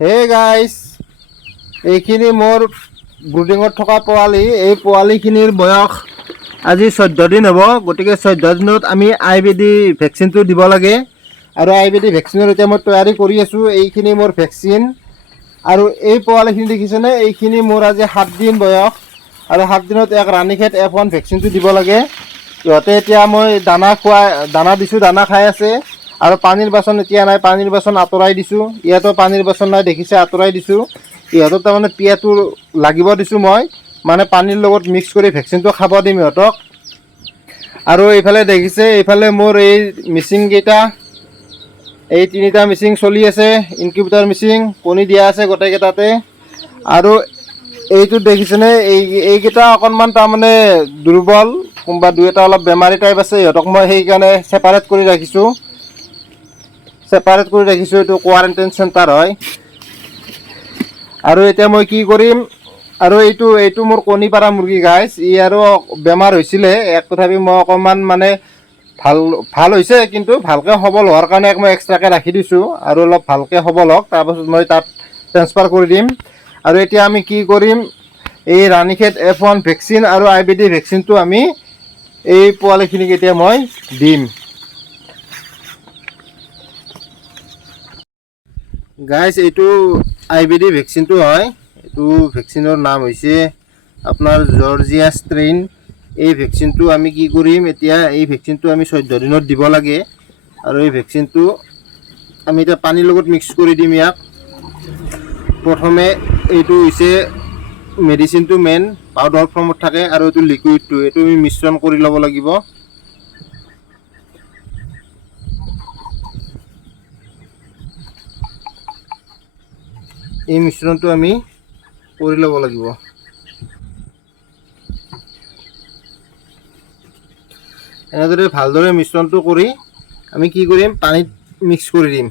Hey guys, এইখিনি মোৰ ব্ৰুডিঙত থকা পোৱালি। এই পোৱালিখিনিৰ বয়স আজি 14 দিন হ'ব। গতিকে 14 দিনত আমি আয়ুৰ্বেদি ভেকচিনটো দিব লাগে। আৰু আয়ুৰ্বেদি ভেকচিনৰ এতিয়া মই তৈয়াৰী কৰি আছোঁ। এইখিনি মোৰ ভেকচিন। আৰু এই পোৱালিখিনি দেখিছেনে, এইখিনি মোৰ আজি 7 দিন বয়স। আৰু 7 দিনত এক ৰাণীখেত F1 ভেকচিনটো দিব লাগে। ইহঁতে এতিয়া মই দানা দিছোঁ, দানা খাই আছে। আৰু পানীৰ বাচন এতিয়া নাই, পানীৰ বাচন আঁতৰাই দিছোঁ। ইয়াতো পানীৰ বাচন নাই, দেখিছে, আঁতৰাই দিছোঁ। ইহঁতক তাৰমানে পিয়াটো লাগিব দিছোঁ মই, মানে পানীৰ লগত মিক্স কৰি ভেকচিনটো খাব দিম ইহঁতক। আৰু এইফালে দেখিছে, এইফালে মোৰ এই মিচিংকেইটা, এই 3টা মিচিং চলি আছে, ইনকিউবেটাৰ মিচিং, কণী দিয়া আছে গোটেইকেইটাতে। আৰু এইটো দেখিছেনে, এইকেইটা অকণমান তাৰমানে দুৰ্বল, কোনোবা 2-এটা অলপ বেমাৰী টাইপ আছে। ইহঁতক মই সেইকাৰণে ছেপাৰেট কৰি ৰাখিছোঁ। এইটো কোৱাৰেণ্টাইন চেণ্টাৰ হয়। আৰু এতিয়া মই কি কৰিম, আৰু এইটো মোৰ কণী পাৰা মুৰ্গী গাইছ। ই আৰু বেমাৰ হৈছিলে, তথাপি মই অকণমান মানে ভাল হৈছে, কিন্তু ভালকৈ সবল হোৱাৰ কাৰণে মই এক্সট্ৰাকৈ ৰাখি দিছোঁ। আৰু অলপ ভালকৈ সবল হওক, তাৰপাছত মই তাত ট্ৰেন্সফাৰ কৰি দিম। আৰু এতিয়া আমি কি কৰিম, এই ৰাণীখেত F1 ভেকচিন আৰু আয়ুৰ্বেদিক ভেকচিনটো আমি এই পোৱালিখিনিক এতিয়া মই দিম। গাইজ, এইটো আয়ুৰ্বেদিক ভেকচিনটো হয়। এইটো ভেকচিনৰ নাম হৈছে আপোনাৰ জৰ্জিয়া ষ্ট্ৰেইন। এই ভেকচিনটো আমি কি কৰিম, এতিয়া এই ভেকচিনটো আমি 14 দিনত দিব লাগে। আৰু এই ভেকচিনটো আমি এতিয়া পানীৰ লগত মিক্স কৰি দিম ইয়াক। প্ৰথমে এইটো হৈছে মেডিচিনটো মেইন, পাউডাৰ ফৰ্মত থাকে। আৰু এইটো লিকুইডটো, এইটো আমি মিশ্ৰণ কৰি ল'ব লাগিব। এই মিশ্ৰণটো আমি কৰি ল'ব লাগিব। এনেদৰে ভালদৰে মিশ্ৰণটো কৰি আমি কি কৰিম, পানীত মিক্স কৰি দিম।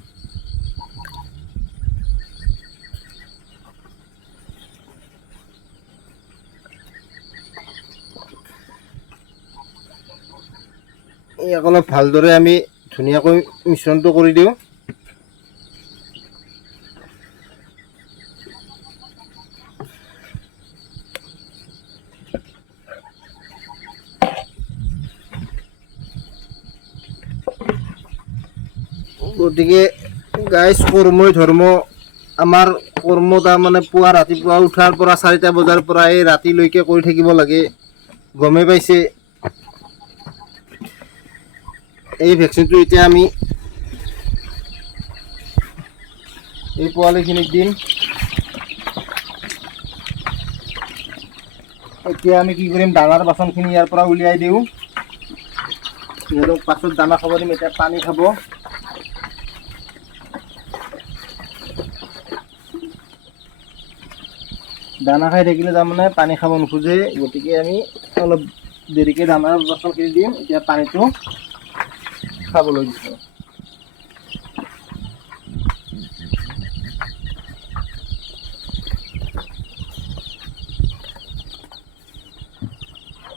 ইয়াক অলপ ভালদৰে আমি ধুনীয়াকৈ মিশ্ৰণটো কৰি দিওঁ। গতিকে গাইজ, কৰ্মই ধৰ্ম। আমাৰ কৰ্ম তাৰমানে ৰাতিপুৱা উঠাৰ পৰা 4টা বজাৰ পৰা এই ৰাতিলৈকে কৰি থাকিব লাগে, গমেই পাইছে। এই ভেকচিনটো এতিয়া আমি এই পোৱালিখিনিক দিম। এতিয়া আমি কি কৰিম, দানাৰ বাচনখিনি ইয়াৰ পৰা উলিয়াই দিওঁ। সিহঁতক পাছত দানা খাব দিম, এতিয়া পানী খাব। দানা খাই থাকিলে তাৰমানে পানী খাব নোখোজে। গতিকে আমি অলপ দেৰিকৈ দানাৰ বাচনখিনি দিম। এতিয়া পানীটো খাবলৈ দিছোঁ।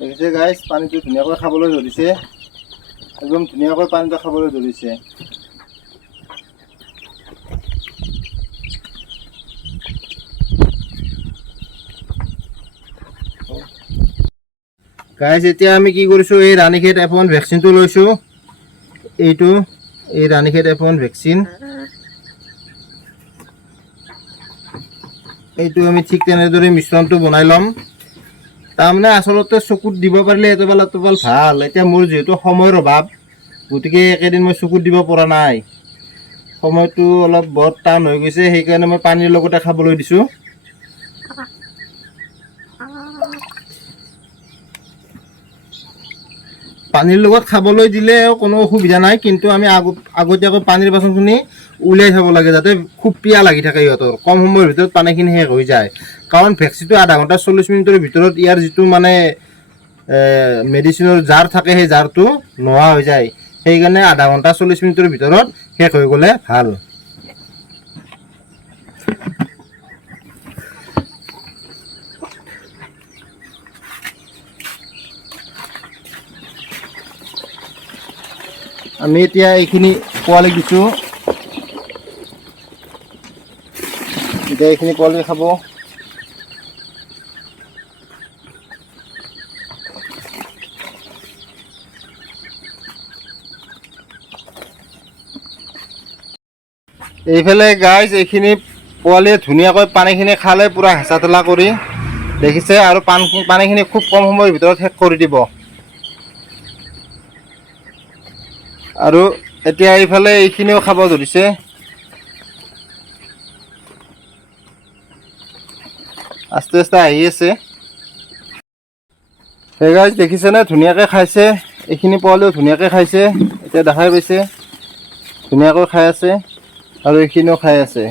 দেখিছে গাইজ, পানীটো ধুনীয়াকৈ খাবলৈ ধৰিছে। একদম ধুনীয়াকৈ পানীটো খাবলৈ ধৰিছে। গাইজ, এতিয়া আমি কি কৰিছোঁ, এই ৰাণীখেত F1 ভেকচিনটো লৈছোঁ। এই ৰাণীখেত F1 ভেকচিন, এইটো আমি ঠিক তেনেদৰে মিশ্ৰণটো বনাই ল'ম। তাৰমানে আচলতে চকুত দিব পাৰিলে এটোপাল ভাল। এতিয়া মোৰ যিহেতু সময়ৰ অভাৱ, গতিকে একেদিন মই চকুত দিব পৰা নাই। সময়টো অলপ বৰ টান হৈ গৈছে, সেইকাৰণে মই পানীৰ লগতে খাবলৈ দিছোঁ। পানীৰ লগত খাবলৈ দিলেও কোনো অসুবিধা নাই, কিন্তু আমি আগতীয়াকৈ পানীৰ বাচনখিনি উলিয়াই থ'ব লাগে, যাতে খুব পিয়াহ লাগি থাকে সিহঁতৰ, কম সময়ৰ ভিতৰত পানীখিনি শেষ হৈ যায়। কাৰণ ভেকচিনটো আধা ঘণ্টা 40 মিনিটৰ ভিতৰত ইয়াৰ যিটো মানে মেডিচিনৰ জাৰ থাকে, সেই জাৰটো নোহোৱা হৈ যায়। সেইকাৰণে আধা ঘণ্টা 40 মিনিটৰ ভিতৰত শেষ হৈ গ'লে ভাল। আমি এতিয়া এইখিনি পোৱালি দিছোঁ। এতিয়া এইখিনি পোৱালি খাব। এইফালে গাইজ এইখিনি পোৱালিয়ে ধুনীয়াকৈ পানীখিনি খালে পূৰা হেঁচা ঠেলা কৰি দেখিছে, আৰু পানীখিনি খুব কম সময়ৰ ভিতৰত শেষ কৰি দিব। আৰু এতিয়া এইফালে এইখিনিও খাব ধৰিছে। আস্তে আস্তে আহি আছে। সেই গাইজ দেখিছেনে, ধুনীয়াকৈ খাইছে। এইখিনি পোৱালিও ধুনীয়াকৈ খাইছে, এতিয়া দেখাই পাইছে ধুনীয়াকৈ খাই আছে, আৰু এইখিনিও খাই আছে।